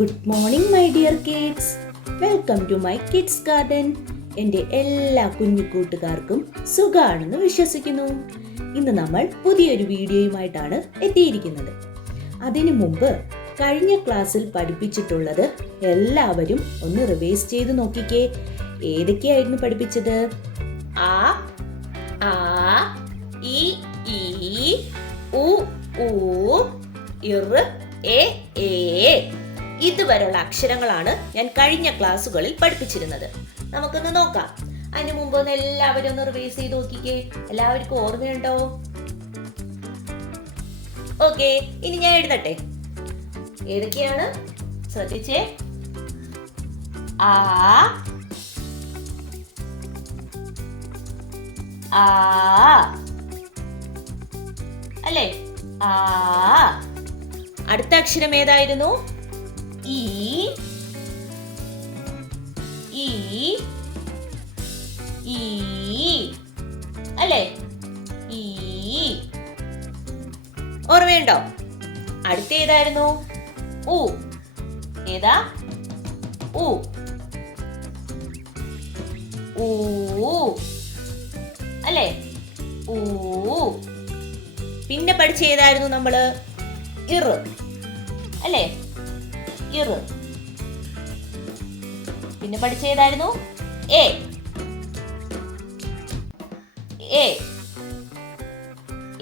Good morning my dear kids. Welcome to my kids garden. എൻ്റെ എല്ലാ കുഞ്ഞു കൂട്ടുകാർക്കും സുഖാണെന്ന് വിശ്വസിക്കുന്നു. ഇന്ന് നമ്മൾ പുതിയൊരു വീഡിയോയുമായിട്ടാണ് എത്തിയിരിക്കുന്നത്. അതിനു മുമ്പ് കഴിഞ്ഞ ക്ലാസ്സിൽ പഠിപ്പിച്ചിട്ടുള്ളത് എല്ലാവരും ഒന്ന് റിവൈസ് ചെയ്ത് നോക്കിക്കേ. ഏതൊക്കെയായിരുന്നു പഠിപ്പിച്ചത്? ആ, ആ, ഇ, ഈ, ഉ, ഊ, ഇർ, എ, ഏ. ഇതുവരെയുള്ള അക്ഷരങ്ങളാണ് ഞാൻ കഴിഞ്ഞ ക്ലാസ്സുകളിൽ പഠിപ്പിച്ചിരുന്നത്. നമുക്കൊന്ന് നോക്കാം. അതിന് മുമ്പ് ഒന്ന് എല്ലാവരും ഒന്ന് റിവൈസ് ചെയ്ത് നോക്കിക്കേ. എല്ലാവർക്കും ഓർമ്മയുണ്ടോ? ഓക്കെ, ഇനി ഞാൻ എഴുതട്ടെ. ഏതൊക്കെയാണ് ശ്രദ്ധിച്ചേ? ആ, ആ അല്ലേ? ആ. അടുത്ത അക്ഷരം ഏതായിരുന്നു? ഈ, ഈ, ഈ അല്ലേ? ഈ. ഓർമ്മയുണ്ടോ? അടുത്ത ഏതായിരുന്നു? ഉ. ഏതാ? ഉ. ഊ അല്ലേ? ഊ. പിന്നെ പഠിച്ച ഏതായിരുന്നു നമ്മള്? ഇർ അല്ലേ? ഇർ. പിന്നെ പഠിച്ച ഏതായിരുന്നു? എ. എ.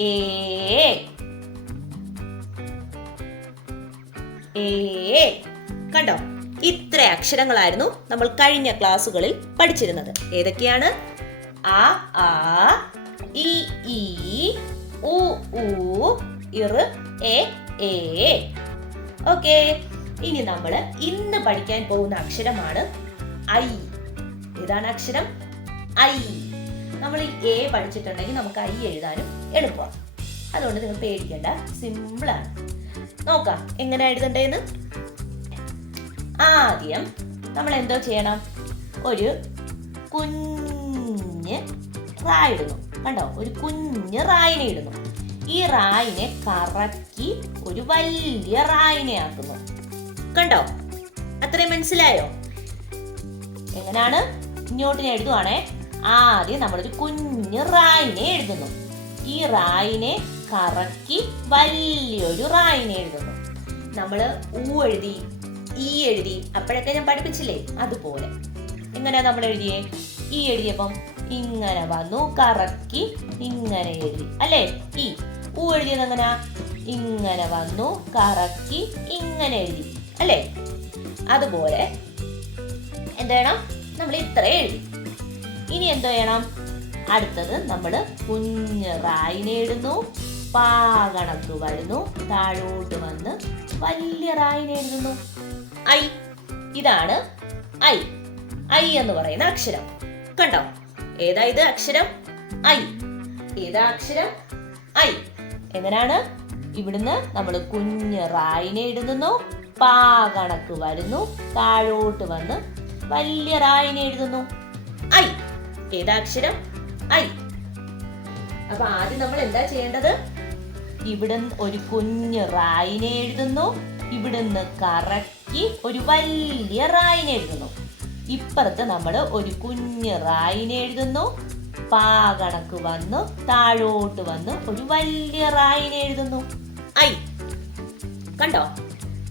എ. എ. കണ്ടോ? ഇത്ര അക്ഷരങ്ങളായിരുന്നു നമ്മൾ കഴിഞ്ഞ ക്ലാസ്സുകളിൽ പഠിച്ചിരുന്നത്. ഏതൊക്കെയാണ്? ആ, ആ, ഇ, ഈ, ഉ, ഊ, ഇർ, എ, ഏ. ഓക്കെ, ഇനി നമ്മൾ ഇന്ന് പഠിക്കാൻ പോകുന്ന അക്ഷരമാണ് ഐ. ഏതാണ് അക്ഷരം? ഐ. നമ്മൾ ഈ എ പഠിച്ചിട്ടുണ്ടെങ്കിൽ നമുക്ക് ഐ എഴുതാനും എളുപ്പമാണ്. അതുകൊണ്ട് നിങ്ങൾ പേടിക്കേണ്ട, സിമ്പിളാണ്. നോക്കാം എങ്ങനെ എഴുതണ്ടേന്ന്. ആദ്യം നമ്മൾ എന്തോ ചെയ്യണം? ഒരു കുഞ്ഞ് റായ് ഇടുന്നു. കണ്ടോ? ഒരു കുഞ്ഞ് റായിനെ ഇടുന്നു. ഈ റായിനെ കറക്കി ഒരു വലിയ റായിനെ ആക്കുന്നു. കണ്ടോ? അത്രയും മനസ്സിലായോ? എങ്ങനെയാണ്? ഇങ്ങോട്ട് ഞാൻ എഴുതുവാണേ. ആദ്യം നമ്മളൊരു കുഞ്ഞ് റായിനെ എഴുതുന്നു. ഈ റായിനെ കറക്കി വലിയൊരു റായിനെ എഴുതുന്നു. നമ്മള് ഊ എഴുതി, ഈ എഴുതി, അപ്പോഴൊക്കെ ഞാൻ പഠിപ്പിച്ചില്ലേ? അതുപോലെ. എങ്ങനെയാ നമ്മൾ എഴുതിയേ? ഈ എഴുതിയപ്പം ഇങ്ങനെ വന്നു, കറക്കി ഇങ്ങനെ എഴുതി അല്ലേ? ഈ. ഊ എഴുതിയത് എങ്ങനെയാ? ഇങ്ങനെ വന്നു, കറക്കി ഇങ്ങനെ എഴുതി അല്ലേ? അതുപോലെ എന്ത് ചെയ്യണം? നമ്മൾ ഇത്ര എഴുതി. ഇനി എന്തോ ചെയ്യണം? അടുത്തത് നമ്മള് കുഞ്ഞ് റായിനെ എഴുതുന്നു, പാകണക്ക് വരുന്നു, താഴോട്ട് വന്ന് വലിയ റായിനെ എഴുതുന്നു. ഐ. ഇതാണ് ഐ. ഐ എന്ന് പറയുന്ന അക്ഷരം. കണ്ടോ? ഏതാ ഇത് അക്ഷരം? ഐ. ഏതാ അക്ഷരം? ഐ. എങ്ങനെയാണ്? ഇവിടുന്ന് നമ്മൾ കുഞ്ഞ് റായിനെ എഴുതുന്നു, പാകണക്ക് വരുന്നു, താഴോട്ട് വന്ന് വലിയ റായിനെ എഴുതുന്നു. ഐ. ഏതാ അക്ഷരം? ഐ. അപ്പൊ ആദ്യം നമ്മൾ എന്താ ചെയ്യേണ്ടത്? ഇവിടുന്ന് ഒരു കുഞ്ഞ് റായിനെ എഴുതുന്നു, ഇവിടുന്ന് കറക്കി ഒരു വലിയ റായിനെ എഴുതുന്നു. ഇപ്പുറത്ത് നമ്മൾ ഒരു കുഞ്ഞ് റായിനെ എഴുതുന്നു, പാകണക്ക് വന്നു, താഴോട്ട് വന്ന് ഒരു വലിയ റായിനെ എഴുതുന്നു. ഐ. കണ്ടോ?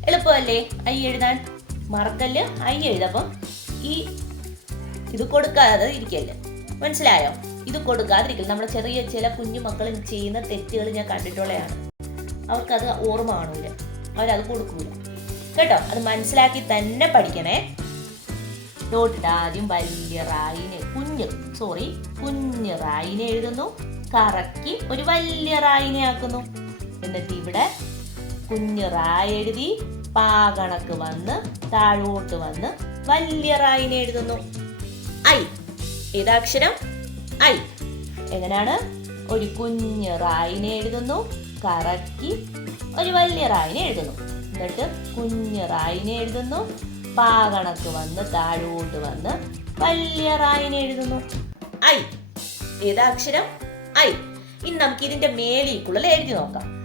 എളുപ്പമല്ലേ ഐ എഴുതാൻ? മറക്കല്ല്, ഐ എഴുതപ്പം ഈ ഇത് കൊടുക്കാതെ ഇരിക്കല്ലേ. മനസ്സിലായോ? ഇത് കൊടുക്കാതിരിക്കില്ല. നമ്മുടെ ചെറിയ ചില കുഞ്ഞു മക്കൾ ചെയ്യുന്ന തെറ്റുകൾ ഞാൻ കണ്ടിട്ടുള്ളതാണ്. അവർക്കത് ഓർമ്മ കാണൂല, അവരത് കൊടുക്കൂല കേട്ടോ. അത് മനസ്സിലാക്കി തന്നെ പഠിക്കണേ. ഡോട്ടിട്ട് ആദ്യം വലിയ റായിനെ കുഞ്ഞ് റായിനെ എഴുതുന്നു, കറക്കി ഒരു വലിയ റായിനെ ആക്കുന്നു. എന്നിട്ട് ഇവിടെ കുഞ്ഞ് റായി എഴുതി, പാകണക്ക് വന്ന് താഴോട്ട് വന്ന് വലിയ റായിനെ എഴുതുന്നു. ഐ. ഏതാക്ഷരം? ഐ. എങ്ങനെയാണ്? ഒരു കുഞ്ഞ് റായിനെ എഴുതുന്നു, കറക്കി ഒരു വലിയ റായിനെ എഴുതുന്നു. എന്നിട്ട് കുഞ്ഞ് റായിനെ എഴുതുന്നു, പാകണക്ക് വന്ന് താഴോട്ട് വന്ന് വലിയ റായിനെ എഴുതുന്നു. ഐ. ഏതാ അക്ഷരം? ഐ. ഇനി നമുക്ക് ഇതിന്റെ മേലിക്കുള്ള എഴുതി നോക്കാം.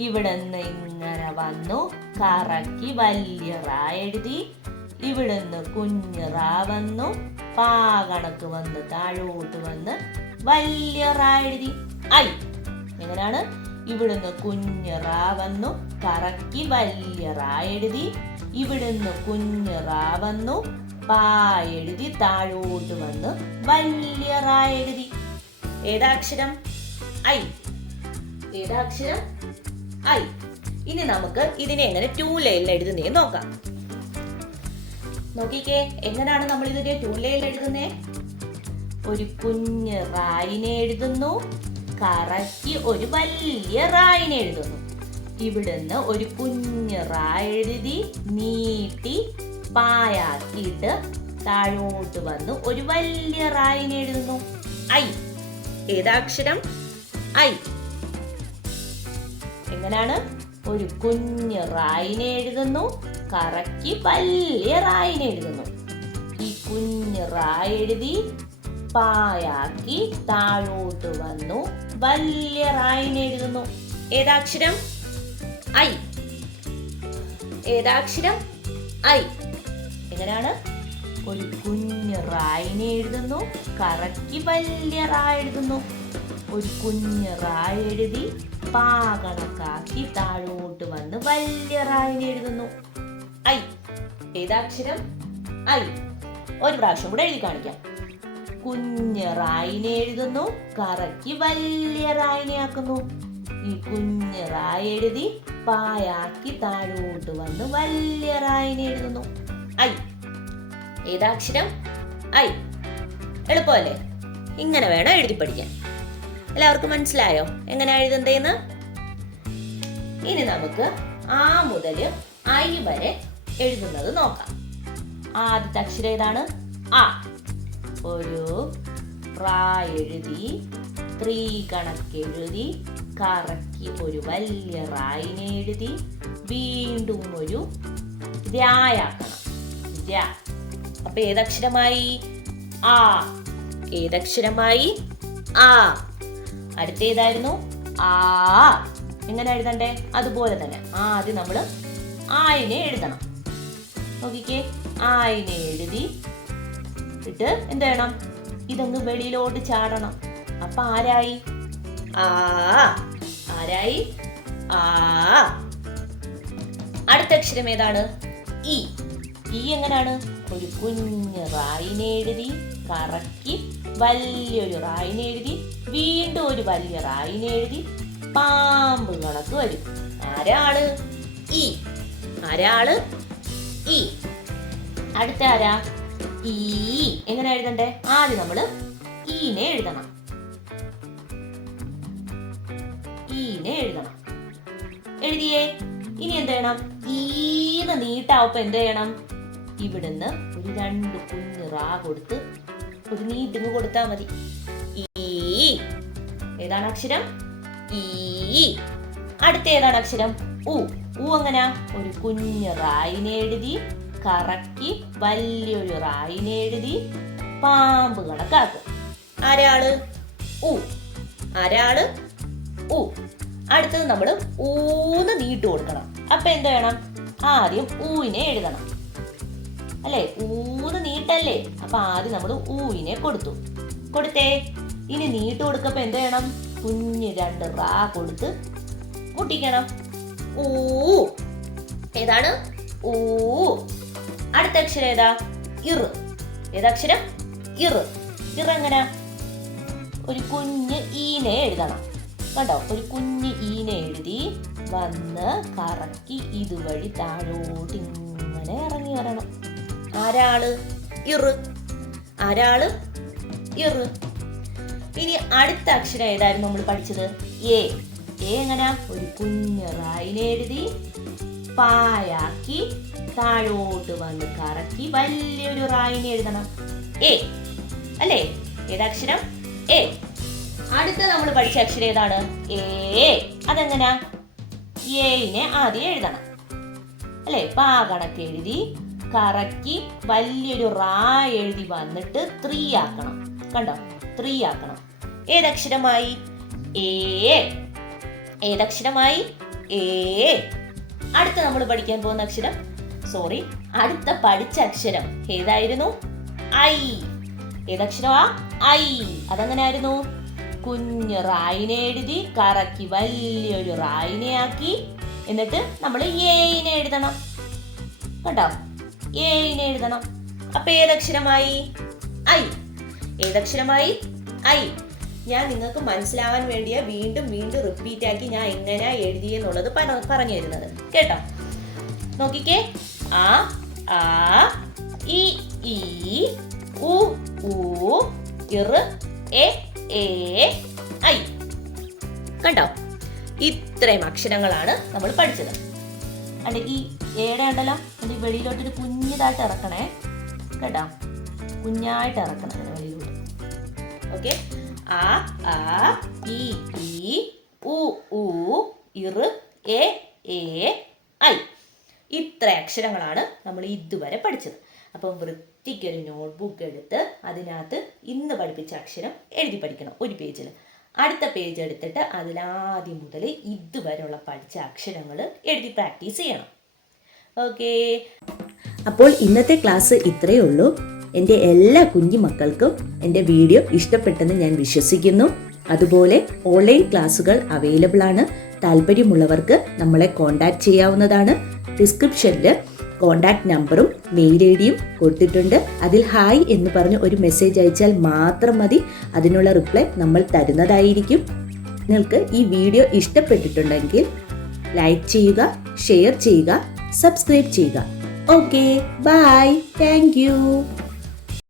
ഇവിടെ നിന്ന് ഇങ്ങനെ വന്നു, കറക്കി വലിയ റാ എഴുതി. ഇവിടുന്ന് കുഞ്ഞ് റാ വന്നു, പാ കണക്ക് വന്ന് താഴോട്ട് വന്ന് വലിയ റാ എഴുതി. ഐ. എങ്ങനെയാണ്? ഇവിടുന്ന് കുഞ്ഞ് റാ വന്നു, കറക്കി വലിയ റാ എഴുതി. ഇവിടുന്ന് കുഞ്ഞ് റാ വന്നു, പാ എഴുതി താഴോട്ട് വന്ന് വലിയ റാ എഴുതി. ഏതാക്ഷരം? ഐ. ഏതാക്ഷരം? ഐ. ഇനി നമുക്ക് ഇതിനെ എങ്ങനെ 2 ലൈനിൽ എഴുതുന്നേ നോക്കാം. നോക്കിക്കേ, എങ്ങനെയാണ് നമ്മൾ ഇതിനെ 2 ലൈനിൽ എഴുതുന്നേ? ഒരു കുഞ്ഞ് റായിനെ എഴുതുന്നു, കറക്കി ഒരു വലിയ റായിനെ എഴുതുന്നു. ഇവിടുന്ന് ഒരു കുഞ്ഞ് റാ എഴുതി നീട്ടി പായാക്കിയിട്ട് താഴോട്ട് വന്ന് ഒരു വലിയ റായിനെ എഴുതുന്നു. ഐ. ഏതാക്ഷരം? ഐ. എങ്ങനെയാണ്? ഒരു കുഞ്ഞ് റായിനെ എഴുതുന്നു, കറക്കി വലിയ റായിനെ എഴുതുന്നു. ഈ കുഞ്ഞ് റാ എഴുതി പായാക്കി താഴോട്ട് വന്നു വലിയ റായിനെ എഴുതുന്നു. ഏതാക്ഷരം? ഐ. ഏതാക്ഷരം? ഐ. എങ്ങനെയാണ്? ഒരു കുഞ്ഞ് റായിനെ എഴുതുന്നു, കറക്കി വലിയ റാ എഴുതുന്നു. ഒരു കുഞ്ഞ് റാ എഴുതി പാ കണക്കാക്കി താഴോട്ട് വന്ന് വലിയ റായിനെ എഴുതുന്നു. ഐ. ഏതാക്ഷരം? ഐ. ഒരു പ്രാവശ്യം കൂടെ എഴുതി കാണിക്കാം. കുഞ്ഞ് റായിനെ എഴുതുന്നു, കറക്കി വലിയ റായിനെ ആക്കുന്നു. ഈ കുഞ്ഞ് റാ എഴുതി പായാക്കി താഴോട്ട് വന്ന് വലിയ റായിനെ എഴുതുന്നു. ഐ. ഏതാക്ഷരം? ഐ. എളുപ്പമല്ലേ? ഇങ്ങനെ വേണം എഴുതി പഠിക്കാൻ. എല്ലാവർക്കും മനസ്സിലായോ എങ്ങനെ എഴുതണ്ടേന്ന്? ഇനി നമുക്ക് ആ മുതൽ ഐ വരെ എഴുതുന്നത് നോക്കാം. ആദ്യത്തെ അക്ഷരം ഏതാണ്? ആ. ഒരു റാ എഴുതി 3 കണക്കെഴുതി കറക്കി ഒരു വലിയ റായിനെ എഴുതി വീണ്ടും ഒരു രായാക്കണം. രാ. അപ്പൊ ഏതക്ഷരമായി? ആ. ഏതക്ഷരമായി? ആ. അടുത്തേതായിരുന്നു? ആ. എങ്ങനെ എഴുതണ്ടേ? അതുപോലെ തന്നെ ആദ്യം നമ്മൾ ആയിനെ എഴുതണം. നോക്കിക്കേ, ആയിനെ എഴുതി ഇട്ട് എന്ത് വേണം? ഇതൊന്ന് വെളിയിലോട്ട് ചാടണം. അപ്പൊ ആരായി? ആ. ആരായി? ആ. അടുത്ത അക്ഷരം ഏതാണ്? ഇ. ഈ എങ്ങനെയാണ്? ഒരു കുഞ്ഞ് റായിനെ എഴുതി കറക്കി വലിയൊരു റായിനെ എഴുതി വീണ്ടും ഒരു വലിയ റായിനെ എഴുതി പാമ്പ് കണക്ക് വരും. ആരാള്? ഇ. ആരാള്? ഇ. അടുത്ത ആരാ? ഈ. എങ്ങനെ എഴുതണ്ടേ? ആദ്യം നമ്മള് ഈനെ എഴുതണം. ഈനെ എഴുതണം. എഴുതിയേ. ഇനി എന്ത് ചെയ്യണം? ഈന്ന് നീട്ടാവുമ്പോ എന്ത് ചെയ്യണം? ഇവിടുന്ന് ഒരു 2 കുഞ്ഞ് റാ കൊടുത്ത് ഒരു നീട്ടിങ് കൊടുത്താൽ മതി. ഈ. ഏതാണ് അക്ഷരം? ഈ. അടുത്ത ഏതാണ് അക്ഷരം? ഉ. ഉ എങ്ങനാ? ഒരു കുഞ്ഞ് റായിനെ എഴുതി കറക്കി വലിയൊരു റായിനെ എഴുതി പാമ്പ് കണക്കാക്കും. ആരാള്? ഉ. ആരാള്? ഉ. അടുത്തത് നമ്മൾ ഊന്ന് നീട്ട് കൊടുക്കണം. അപ്പൊ എന്ത് വേണം? ആദ്യം ഊവിനെ എഴുതണം അല്ലേ? ഊന്ന് നീട്ടല്ലേ? അപ്പൊ ആദ്യം നമ്മൾ ഊവിനെ കൊടുത്തേ. ഇനി നീട്ട് കൊടുക്കപ്പോ എന്ത് വേണം? കുഞ്ഞ് 2 റാ കൊടുത്ത് മുട്ടിക്കണം. ഊ. ഏതാണ്? ഊ. അടുത്ത അക്ഷരം ഏതാ? ഇറ്. ഏതക്ഷരം? ഇറ്. ഇറ് എങ്ങനാ? ഒരു കുഞ്ഞ് ഈനെ എഴുതണം. കണ്ടോ? ഒരു കുഞ്ഞ് ഈനെ എഴുതി വന്ന് കറക്കി ഇതുവഴി താഴോട്ട് ഇങ്ങനെ ഇറങ്ങി വരണം. ആരാള്? ഇറ്. ആരാള്? ഇറ്. ഇനി അടുത്ത അക്ഷരം ഏതായിരുന്നു നമ്മൾ പഠിച്ചത്? എ. എ എങ്ങനാ? ഒരു കുഞ്ഞ് റായിനെ എഴുതി പായാക്കി താഴോട്ട് വന്ന് കറക്കി വലിയൊരു റായിനെ എഴുതണം. എ അല്ലേ? ഏതക്ഷരം? എ. അടുത്ത നമ്മൾ പഠിച്ച അക്ഷരം ഏതാണ്? എ. അതെങ്ങനാ? എനെ ആദ്യം എഴുതണം അല്ലേ? പാ കണക്ക് എഴുതി കറക്കി വലിയൊരു റാ എഴുതി വന്നിട്ട് 3 ആക്കണം. കണ്ടോ? 3 ആക്കണം. ഏതക്ഷരമായി? എ. ഏതക്ഷരമായി? എ. അടുത്ത നമ്മൾ പഠിക്കാൻ പോകുന്ന അക്ഷരം അടുത്ത പഠിച്ച അക്ഷരം ഏതായിരുന്നു? ഐ. ഏതക്ഷരമാ? ഐ. അതെങ്ങനെയായിരുന്നു? കുഞ്ഞ് റായിനെ എഴുതി കറക്കി വലിയൊരു റായിനെ ആക്കി, എന്നിട്ട് നമ്മൾ ഏയിനെ എഴുതണം. കേട്ടോ, ഏയിനെ എഴുതണം. അപ്പൊ ഏതക്ഷരമായി? ഐ. ഏതക്ഷരമായി? ഐ. ഞാൻ നിങ്ങൾക്ക് മനസ്സിലാവാൻ വേണ്ടിയാ വീണ്ടും വീണ്ടും റിപ്പീറ്റ് ആക്കി ഞാൻ എങ്ങനെയാ എഴുതിയെന്നുള്ളത് പറഞ്ഞു തരുന്നത്. കേട്ടോ, നോക്കിക്കേ. ആ, ആ, ഇ, ഈ, ഉ, ഊ, ഇർ, എ, ഐ. കണ്ടോ, ഇത്രയും അക്ഷരങ്ങളാണ് നമ്മൾ പഠിച്ചത്. അല്ലെങ്കിൽ ഏടെ ഉണ്ടല്ലോ, അതിന്റെ വെളിയിലോട്ടൊരു കുഞ്ഞിതായിട്ട് ഇറക്കണേ. കേട്ടോ, കുഞ്ഞായിട്ട് ഇറക്കണം അതിന് വെളിയിലോട്ട്. ഓക്കെ. ആ, ആ, ഇ, ഈ, ഉ, ഊ, ഇർ, എ, ഐ. ഇത്ര അക്ഷരങ്ങളാണ് നമ്മൾ ഇതുവരെ പഠിച്ചത്. അപ്പം വൃത്തിക്കൊരു നോട്ട്ബുക്ക് എടുത്ത് അതിനകത്ത് ഇന്ന് പഠിപ്പിച്ച അക്ഷരം എഴുതി പഠിക്കണം ഒരു പേജിൽ. അടുത്ത പേജ് എടുത്തിട്ട് അതിലാദ്യം മുതൽ ഇതുവരെയുള്ള പഠിച്ച അക്ഷരങ്ങൾ എഴുതി പ്രാക്ടീസ് ചെയ്യണം. ഓക്കെ. അപ്പോൾ ഇന്നത്തെ ക്ലാസ് ഇത്രയേ ഉള്ളൂ. എൻ്റെ എല്ലാ കുഞ്ഞു മക്കൾക്കും എൻ്റെ വീഡിയോ ഇഷ്ടപ്പെട്ടെന്ന് ഞാൻ വിശ്വസിക്കുന്നു. അതുപോലെ ഓൺലൈൻ ക്ലാസ്സുകൾ അവൈലബിൾ ആണ്. താല്പര്യമുള്ളവർക്ക് നമ്മളെ കോൺടാക്ട് ചെയ്യാവുന്നതാണ്. ഡിസ്ക്രിപ്ഷനിൽ കോൺടാക്ട് നമ്പറും മെയിൽ ഐ ഡിയും കൊടുത്തിട്ടുണ്ട്. അതിൽ ഹായ് എന്ന് പറഞ്ഞ് ഒരു മെസ്സേജ് അയച്ചാൽ മാത്രം മതി. അതിനുള്ള റിപ്ലൈ നമ്മൾ തരുന്നതായിരിക്കും. നിങ്ങൾക്ക് ഈ വീഡിയോ ഇഷ്ടപ്പെട്ടിട്ടുണ്ടെങ്കിൽ ലൈക്ക് ചെയ്യുക, ഷെയർ ചെയ്യുക, സബ്സ്ക്രൈബ് ചെയ്യുക. Okay, bye, thank U.